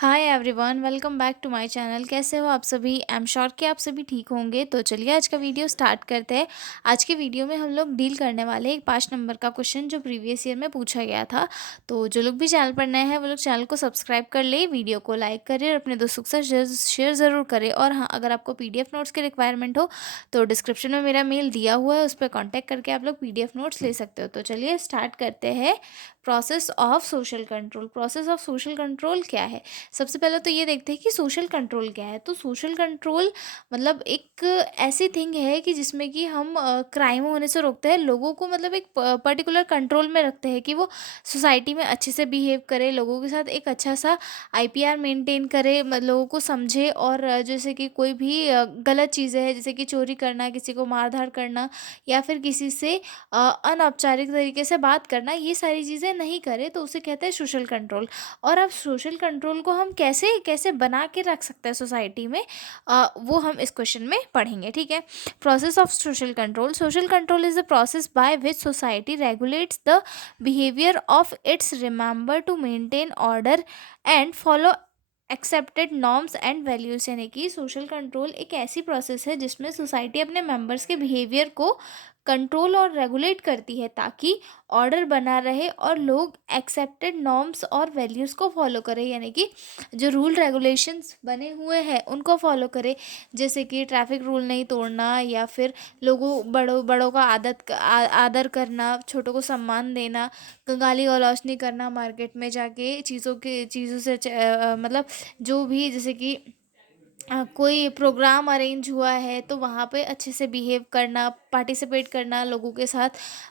Hi everyone, welcome back to my channel. कैसे हो आप सभी? आई एम श्योर कि आप सभी ठीक होंगे। तो चलिए आज का वीडियो स्टार्ट करते हैं। आज के वीडियो में हम लोग डील करने वाले हैं एक 5 नंबर का क्वेश्चन जो प्रीवियस ईयर में पूछा गया था। तो जो लोग भी चैनल पर नए हैं वो लोग चैनल को सब्सक्राइब कर ले, वीडियो को लाइक करें और अपने दोस्तों के साथ शेयर ज़रूर करें। और हाँ, अगर आपको PDF नोट्स की रिक्वायरमेंट हो तो डिस्क्रिप्शन में मेरा मेल दिया हुआ है, उस पर कॉन्टैक्ट करके आप लोग PDF नोट्स ले सकते हो। तो चलिए स्टार्ट करते हैं। Process of social control. Process of social control क्या है? सबसे पहले तो ये देखते हैं कि सोशल कंट्रोल क्या है। तो सोशल कंट्रोल मतलब एक ऐसी थिंग है कि जिसमें कि हम क्राइम होने से रोकते हैं, लोगों को मतलब एक पर्टिकुलर कंट्रोल में रखते हैं कि वो सोसाइटी में अच्छे से बिहेव करे, लोगों के साथ एक अच्छा सा IPR मेंटेन करे, लोगों को समझे। और जैसे कि कोई भी गलत चीज़ें हैं, जैसे कि चोरी करना, किसी को मार-धाड़ करना या फिर किसी से अनौपचारिक तरीके से बात करना, ये सारी चीज़ें नहीं करे, तो उसे कहते हैं सोशल कंट्रोल। और अब सोशल कंट्रोल को हम कैसे कैसे बना के रख सकते हैं सोसाइटी में, वो हम इस क्वेश्चन में पढ़ेंगे। ठीक है। Process of social control. Social control is the process by which society regulates the behaviour of its remember to maintain order and follow accepted norms and values. यानी कि सोशल कंट्रोल एक ऐसी प्रोसेस है जिसमें सोसाइटी अपने members के behaviour को control और रेगुलेट करती है ताकि ऑर्डर बना रहे और लोग एक्सेप्टेड नॉर्म्स और वैल्यूज़ को फॉलो करें। यानी कि जो रूल रेगुलेशंस बने हुए हैं उनको फॉलो करें, जैसे कि ट्रैफिक रूल नहीं तोड़ना, या फिर लोगों बड़ों बड़ों का आदर करना, छोटों को सम्मान देना, गाली गलौज नहीं करना, मार्केट में जाके चीज़ों से मतलब जो भी जैसे कि कोई प्रोग्राम अरेंज हुआ है तो वहाँ पे अच्छे से बिहेव करना, पार्टिसिपेट करना, लोगों के साथ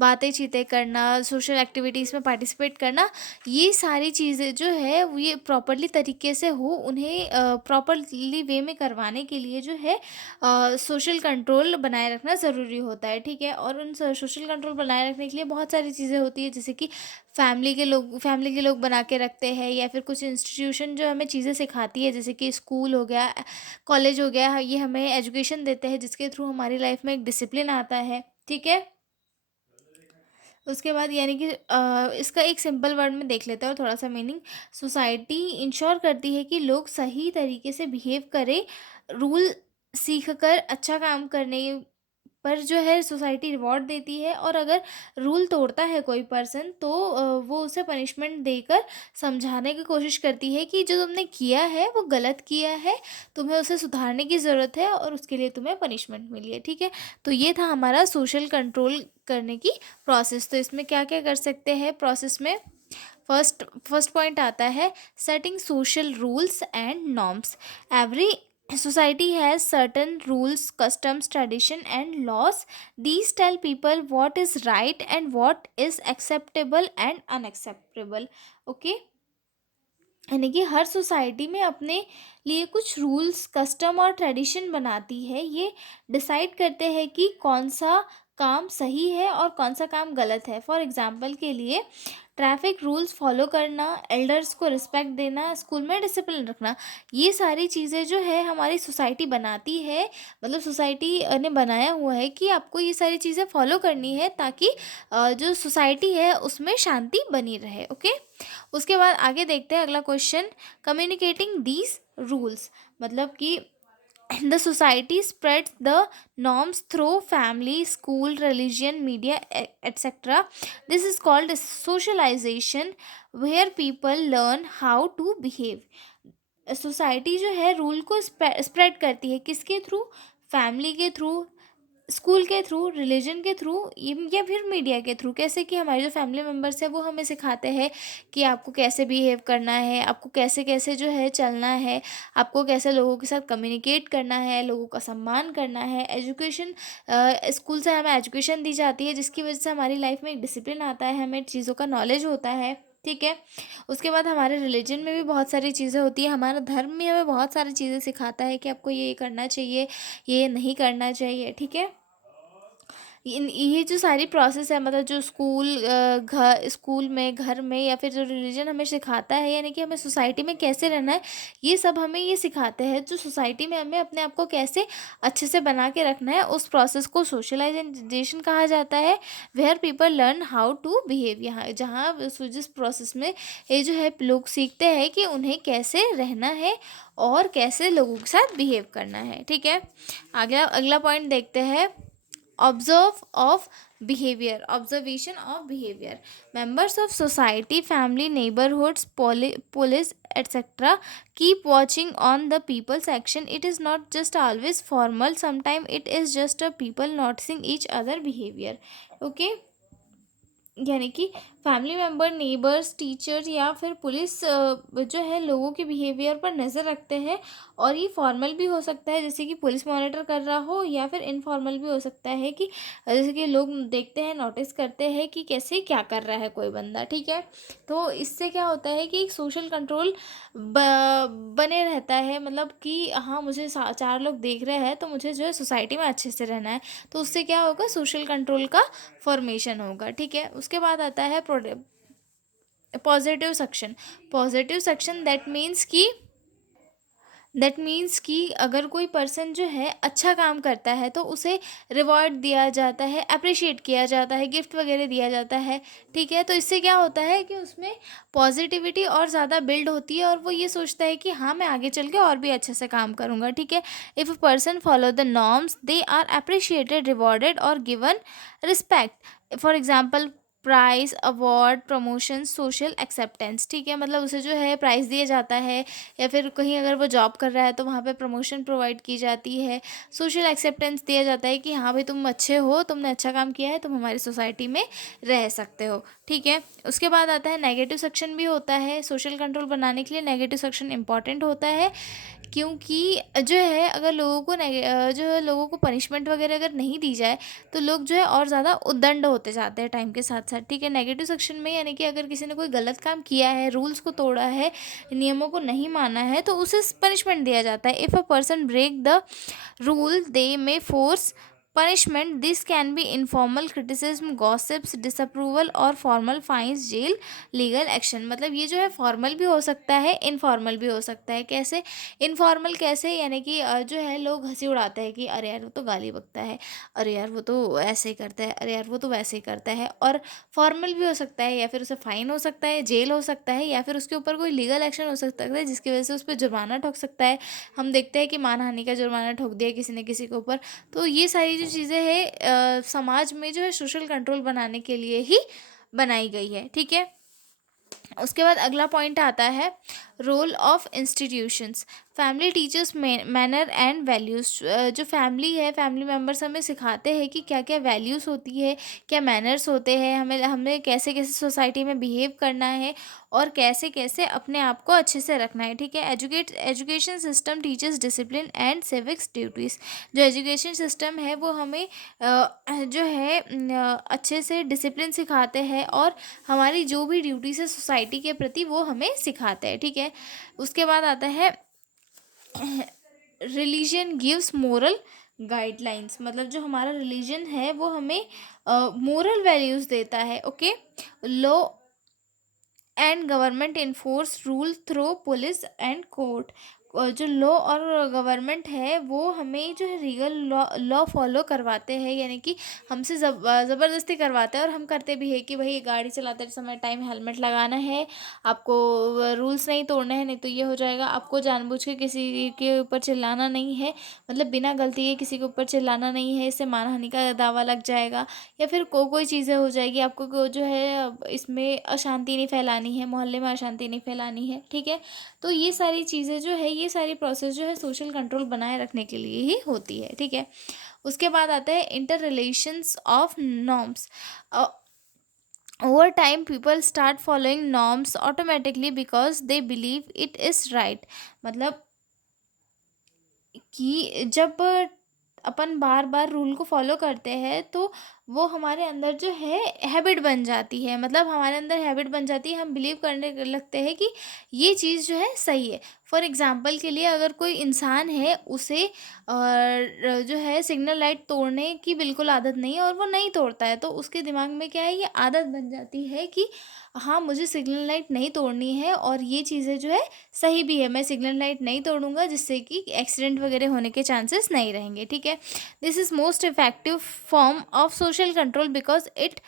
बातें चीतें करना, सोशल एक्टिविटीज़ में पार्टिसिपेट करना, ये सारी चीज़ें जो है वो ये प्रॉपरली तरीके से हो, उन्हें प्रॉपरली वे में करवाने के लिए जो है सोशल कंट्रोल बनाए रखना ज़रूरी होता है। ठीक है। और उन सोशल कंट्रोल बनाए रखने के लिए बहुत सारी चीज़ें होती है, जैसे कि फैमिली के लोग बना के रखते हैं, या फिर कुछ इंस्टीट्यूशन जो हमें चीज़ें सिखाती है, जैसे कि स्कूल हो गया, कॉलेज हो गया, ये हमें एजुकेशन देते हैं जिसके थ्रू हमारी लाइफ में एक डिसिप्लिन आता है। ठीक है। उसके बाद यानी कि इसका एक सिंपल वर्ड में देख लेते हैं और थोड़ा सा मीनिंग। सोसाइटी इंश्योर करती है कि लोग सही तरीके से बिहेव करें, रूल सीख कर अच्छा काम करने पर जो है सोसाइटी रिवॉर्ड देती है। और अगर रूल तोड़ता है कोई पर्सन तो वो उसे पनिशमेंट देकर समझाने की कोशिश करती है कि जो तुमने किया है वो गलत किया है, तुम्हें उसे सुधारने की ज़रूरत है और उसके लिए तुम्हें पनिशमेंट मिली है। ठीक है। तो ये था हमारा सोशल कंट्रोल करने की प्रोसेस। तो इसमें क्या क्या कर सकते हैं प्रोसेस में? फर्स्ट फर्स्ट पॉइंट आता है setting social rules and norms. Every society has certain rules, customs, tradition and laws. These tell people what is right and what is acceptable and unacceptable. Okay। यानी कि हर society में अपने लिए कुछ rules, custom और tradition बनाती है। ये डिसाइड करते हैं कि कौन सा काम सही है और कौन सा काम गलत है। फॉर एग्जांपल के लिए ट्रैफिक रूल्स फॉलो करना, एल्डर्स को रिस्पेक्ट देना, स्कूल में डिसिप्लिन रखना, ये सारी चीज़ें जो है हमारी सोसाइटी बनाती है। मतलब सोसाइटी ने बनाया हुआ है कि आपको ये सारी चीज़ें फॉलो करनी है ताकि जो सोसाइटी है उसमें शांति बनी रहे। ओके। उसके बाद आगे देखते हैं अगला क्वेश्चन। Communicating these rules. मतलब कि the society spreads the norms through family, school, religion, media, etc. This is called socialization, where people learn how to behave. Society जो है रूल को स्प्रेड करती है, किसके थ्रू? फैमिली के थ्रू, स्कूल के थ्रू, रिलीजन के थ्रू, या फिर मीडिया के थ्रू। कैसे कि हमारे जो फैमिली मेम्बर्स हैं वो हमें सिखाते हैं कि आपको कैसे बिहेव करना है, आपको कैसे कैसे जो है चलना है, आपको कैसे लोगों के साथ कम्युनिकेट करना है, लोगों का सम्मान करना है। एजुकेशन, स्कूल से हमें एजुकेशन दी जाती है जिसकी वजह से हमारी लाइफ में एक डिसिप्लिन आता है, हमें चीज़ों का नॉलेज होता है। ठीक है। उसके बाद हमारे रिलीजन में भी बहुत सारी चीज़ें होती है, हमारा धर्म भी हमें बहुत सारी चीज़ें सिखाता है कि आपको ये करना चाहिए, ये नहीं करना चाहिए। ठीक है। ये जो सारी प्रोसेस है, मतलब जो स्कूल में, घर में, या फिर जो रिलीजन हमें सिखाता है, यानी कि हमें सोसाइटी में कैसे रहना है, ये सब हमें ये सिखाते हैं। जो सोसाइटी में हमें अपने आप को कैसे अच्छे से बना के रखना है, उस प्रोसेस को सोशलाइजेशन कहा जाता है, where people learn how to behave. यहाँ जहाँ जिस प्रोसेस में ये जो है लोग सीखते हैं कि उन्हें कैसे रहना है और कैसे लोगों के साथ बिहेव करना है। ठीक है, अगला अगला पॉइंट देखते हैं। Observation of behavior. Members of society, family, neighborhoods, police, etc. keep watching on the people's action. It is not just always formal. Sometimes it is just a people noticing each other behavior. Okay, यानी कि family member, neighbours, teacher या फिर police जो है लोगों के behaviour पर नज़र रखते हैं। और ये फॉर्मल भी हो सकता है, जैसे कि पुलिस मॉनिटर कर रहा हो, या फिर इनफॉर्मल भी हो सकता है कि जैसे कि लोग देखते हैं, नोटिस करते हैं कि कैसे क्या कर रहा है कोई बंदा। ठीक है, तो इससे क्या होता है कि एक सोशल कंट्रोल बने रहता है, मतलब कि हाँ मुझे चार लोग देख रहे हैं तो मुझे जो है सोसाइटी में अच्छे से रहना है, तो उससे क्या होगा, सोशल कंट्रोल का फॉर्मेशन होगा। ठीक है, उसके बाद आता है positive section. Positive section that means कि अगर कोई पर्सन जो है अच्छा काम करता है तो उसे रिवॉर्ड दिया जाता है, अप्रिशिएट किया जाता है, गिफ्ट वगैरह दिया जाता है। ठीक है, तो इससे क्या होता है कि उसमें पॉजिटिविटी और ज़्यादा बिल्ड होती है, और वो ये सोचता है कि हाँ मैं आगे चल के और भी अच्छे से काम करूँगा। ठीक है, if a person follow the norms they are appreciated, rewarded और given respect. For example prize, award, promotion, social acceptance. ठीक है, मतलब उसे जो है प्राइज़ दिया जाता है, या फिर कहीं अगर वो जॉब कर रहा है तो वहाँ पे प्रमोशन प्रोवाइड की जाती है, सोशल एक्सेप्टेंस दिया जाता है कि हाँ भाई तुम अच्छे हो, तुमने अच्छा काम किया है, तुम हमारी सोसाइटी में रह सकते हो। ठीक है, उसके बाद आता है नेगेटिव सेक्शन भी होता है। सोशल कंट्रोल बनाने के लिए नेगेटिव सेक्शन इंपॉर्टेंट होता है, क्योंकि जो है अगर जो है लोगों को पनिशमेंट वगैरह अगर नहीं दी जाए तो लोग जो है और ज़्यादा उद्दंड होते जाते हैं टाइम के साथ साथ। ठीक है, नेगेटिव सेक्शन में यानी कि अगर किसी ने कोई गलत काम किया है, रूल्स को तोड़ा है, नियमों को नहीं माना है, तो उसे पनिशमेंट दिया जाता है। If a person break the rule they may force punishment. This can be informal criticism, gossips, disapproval और formal fines, jail, legal action। मतलब ये जो है फॉर्मल भी हो सकता है, इनफॉर्मल भी हो सकता है। कैसे इनफॉर्मल, कैसे यानी कि जो है लोग हंसी उड़ाते हैं कि अरे यार वो तो गाली बकता है, अरे यार वो तो ऐसे ही करता है, अरे यार वो तो वैसे ही करता है। और फॉर्मल भी हो सकता है, या फिर उसे फाइन हो सकता है, जेल हो सकता है, या फिर उसके ऊपर कोई लीगल एक्शन हो सकता है जिसकी वजह से उस पर जुर्माना ठोक सकता है। हम देखते हैं कि मानहानि का जुर्माना ठोक दिया किसी ने किसी के ऊपर। तो ये सारी जो चीज़ें हैं समाज में जो है सोशल कंट्रोल बनाने के लिए ही बनाई गई है। ठीक है, उसके बाद अगला पॉइंट आता है role of institutions. Family teachers manner and values. जो फैमिली है, फैमिली मेम्बर्स हमें सिखाते हैं कि क्या क्या वैल्यूज़ होती है, क्या मैनर्स होते हैं, हमें हमें कैसे कैसे सोसाइटी में बिहेव करना है, और कैसे कैसे अपने आप को अच्छे से रखना है। ठीक है, education system teachers discipline and civics duties. जो एजुकेशन सिस्टम है वो हमें जो है अच्छे से डिसिप्लिन सिखाते हैं, और हमारी जो भी ड्यूटीज़ है सोसाइटी के प्रति वो हमें सिखाते हैं। ठीक है, उसके बाद आता है रिलीजन गिव्स मोरल गाइडलाइंस। मतलब जो हमारा रिलीजन है वो हमें मोरल वैल्यूज़ देता है। Okay, law and government enforce rule through police and court. जो लॉ और गवर्नमेंट है वो हमें जो है रीगल लॉ फॉलो करवाते हैं, यानी कि हमसे ज़बरदस्ती करवाते हैं, और हम करते भी है कि भाई गाड़ी चलाते समय टाइम हेलमेट लगाना है, आपको रूल्स नहीं तोड़ने हैं, नहीं तो ये हो जाएगा, आपको जानबूझ के किसी के ऊपर चिल्लाना नहीं है, मतलब बिना गलती के किसी के ऊपर चिल्लाना नहीं है, इससे मानहानि का दावा लग जाएगा, या फिर कोई चीज़ें हो जाएगी, आपको जो है इसमें अशांति नहीं फैलानी है, मोहल्ले में अशांति नहीं फैलानी है। ठीक है, तो ये सारी चीज़ें जो है, ये सारी प्रोसेस जो है सोशल कंट्रोल बनाए रखने के लिए ही होती है। ठीक है, उसके बाद आता है inter relations of norms. Over time people start following norms automatically because they believe it is right. मतलब कि जब अपन बार बार रूल को फॉलो करते हैं तो वो हमारे अंदर जो है हैबिट बन जाती है, मतलब हमारे अंदर हैबिट बन जाती है, हम बिलीव करने लगते हैं कि ये चीज़ जो है सही है। फॉर एग्ज़ाम्पल के लिए अगर कोई इंसान है, उसे जो है सिग्नल लाइट तोड़ने की बिल्कुल आदत नहीं है और वो नहीं तोड़ता है, तो उसके दिमाग में क्या है, ये आदत बन जाती है कि हाँ, मुझे सिग्नल लाइट नहीं तोड़नी है और ये चीज़ें जो है सही भी है, मैं सिग्नल लाइट नहीं तोड़ूँगा जिससे कि एक्सीडेंट वगैरह होने के चांसेस नहीं रहेंगे, ठीक है। This is most effective form of social control because it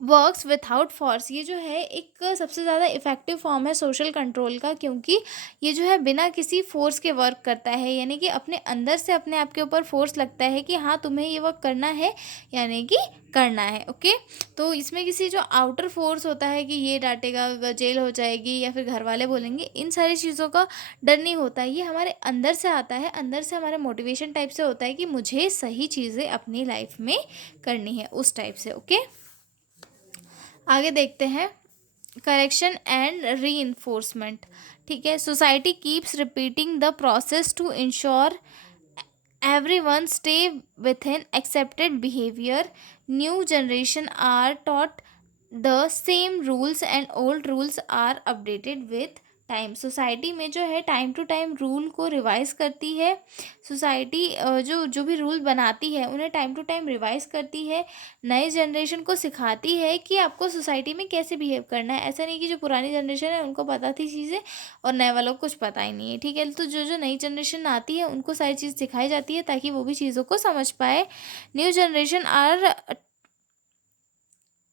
works without force. ये जो है एक सबसे ज़्यादा इफ़ेक्टिव फॉर्म है सोशल कंट्रोल का, क्योंकि ये जो है बिना किसी फोर्स के वर्क करता है, यानी कि अपने अंदर से अपने आप के ऊपर फोर्स लगता है कि हाँ, तुम्हें ये वर्क करना है, यानी कि करना है, ओके। तो इसमें किसी जो आउटर फोर्स होता है कि ये डांटेगा, जेल हो जाएगी या फिर घर वाले बोलेंगे, इन सारी चीज़ों का डर नहीं होता है। ये हमारे अंदर से आता है, अंदर से हमारा मोटिवेशन टाइप से होता है कि मुझे सही चीज़ें अपनी लाइफ में करनी है, उस टाइप से, ओके। आगे देखते हैं, करेक्शन एंड रीइंफोर्समेंट, ठीक है। Society keeps repeating the process to ensure everyone stay within accepted behavior. New generation are taught the same rules and old rules are updated with time. Society में जो है time to time rule को revise करती है। Society जो जो भी rule बनाती है उन्हें टाइम टू टाइम रिवाइज करती है, नए जनरेशन को सिखाती है कि आपको सोसाइटी में कैसे बिहेव करना है। ऐसा नहीं कि जो पुरानी जनरेशन है उनको पता थी चीज़ें और नए वालों को कुछ पता ही नहीं है, ठीक है। तो जो जो नई जनरेशन आती है उनको सारी चीज़ सिखाई जाती है ताकि वो भी चीज़ों को समझ पाए। न्यू जनरेशन आर,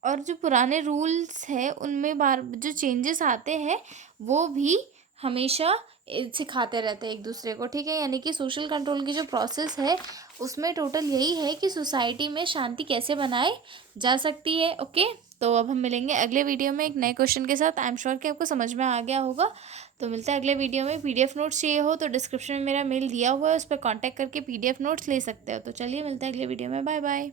और जो पुराने रूल्स हैं उनमें बार जो चेंजेस आते हैं वो भी हमेशा सिखाते रहते हैं एक दूसरे को, ठीक है। यानी कि सोशल कंट्रोल की जो प्रोसेस है उसमें टोटल यही है कि सोसाइटी में शांति कैसे बनाए जा सकती है, ओके। तो अब हम मिलेंगे अगले वीडियो में एक नए क्वेश्चन के साथ। आई एम श्योर कि आपको समझ में आ गया होगा। तो मिलता है अगले वीडियो में। पीडीएफ नोट्स चाहिए हो तो डिस्क्रिप्शन में मेरा मेल दिया हुआ है, उस पर कॉन्टैक्ट करके पीडीएफ नोट्स ले सकते हो। तो चलिए मिलते हैं अगले वीडियो में, बाय बाय।